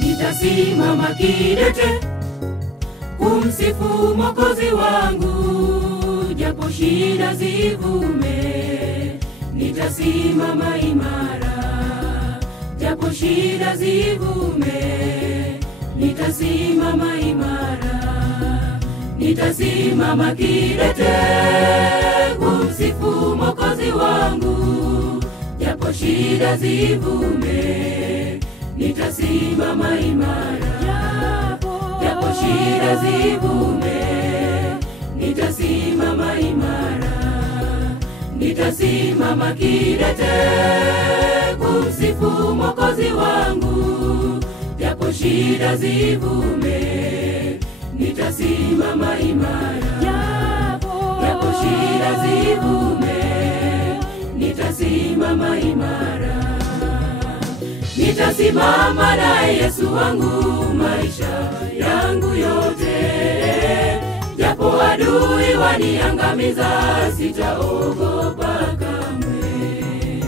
Nitasimama kidete kumsifu Mwokozi wangu, japo shida zivume. Nitasimama imara, japo shida zivume. Nitasimama imara, nitasimama kidete kumsifu Mwokozi wangu, japo shida zivume. Nitasimama imara, japo shida zivume. Nitasimama imara, nitasimama kidete kumsifu Mwokozi wangu, japo shida zivume. Nitasimama imara, japo shida zivume. Nitasimama imara, nitasimama na Yesu wangu maisha yangu yote. Japo adui waniangamiza, sitaogopa kamwe.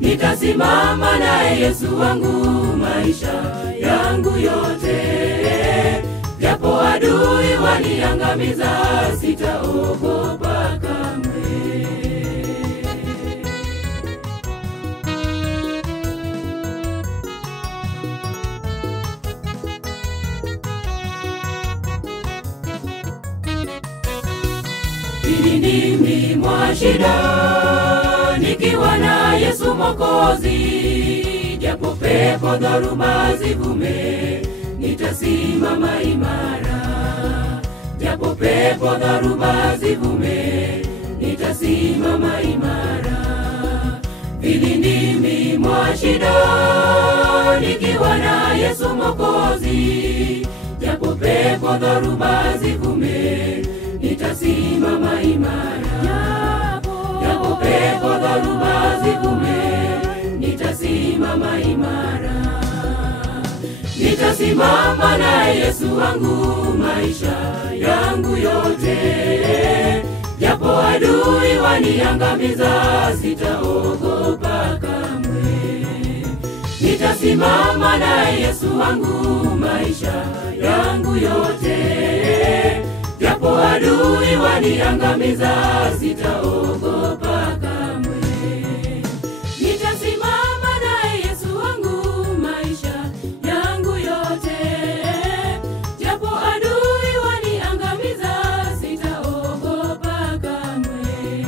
Nitasimama na Yesu wangu maisha yangu yote. Japo adui waniangamiza, sitaogopa kamwe. Ndimi mwa shida, nikiwa na Yesu Mwokozi. Japo pepo dhoruba zivume, nitasimama imara. Japo pepo dhoruba zivume, nitasimama imara. Ndimi mwa shida, nikiwa na Yesu Mwokozi. Japo pepo dhoruba zivume, nitasimama imara. Japo pepo dhoruba zivume, nitasimama imara. Nitasimama na Yesu wangu maisha yangu yote. Japo adui waniangamiza, sitaogopa kamwe. Nitasimama na Yesu wangu maisha yangu yote. Japo adui waniangamiza, sitaogopa kamwe. Nitasimama na Yesu wangu maisha yangu yote. Japo adui waniangamiza, sitaogopa kamwe.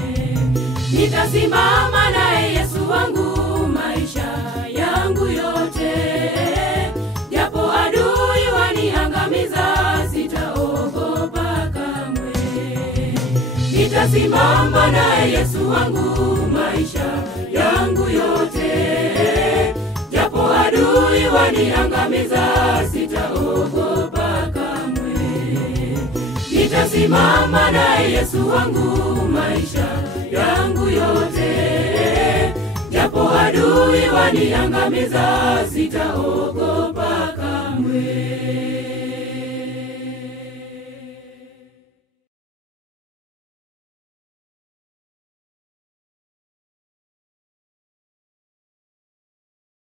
Nitasimama na Yesu wangu maisha yangu yote. Japo adui waniangamiza, sitaogopa kamwe. Nitasimama na Yesu wangu maisha yangu yote. Japo adui waniangamiza, sitaogopa kamwe. Nitasimama na Yesu wangu maisha yangu yote. Japo adui waniangamiza, sitaogopa.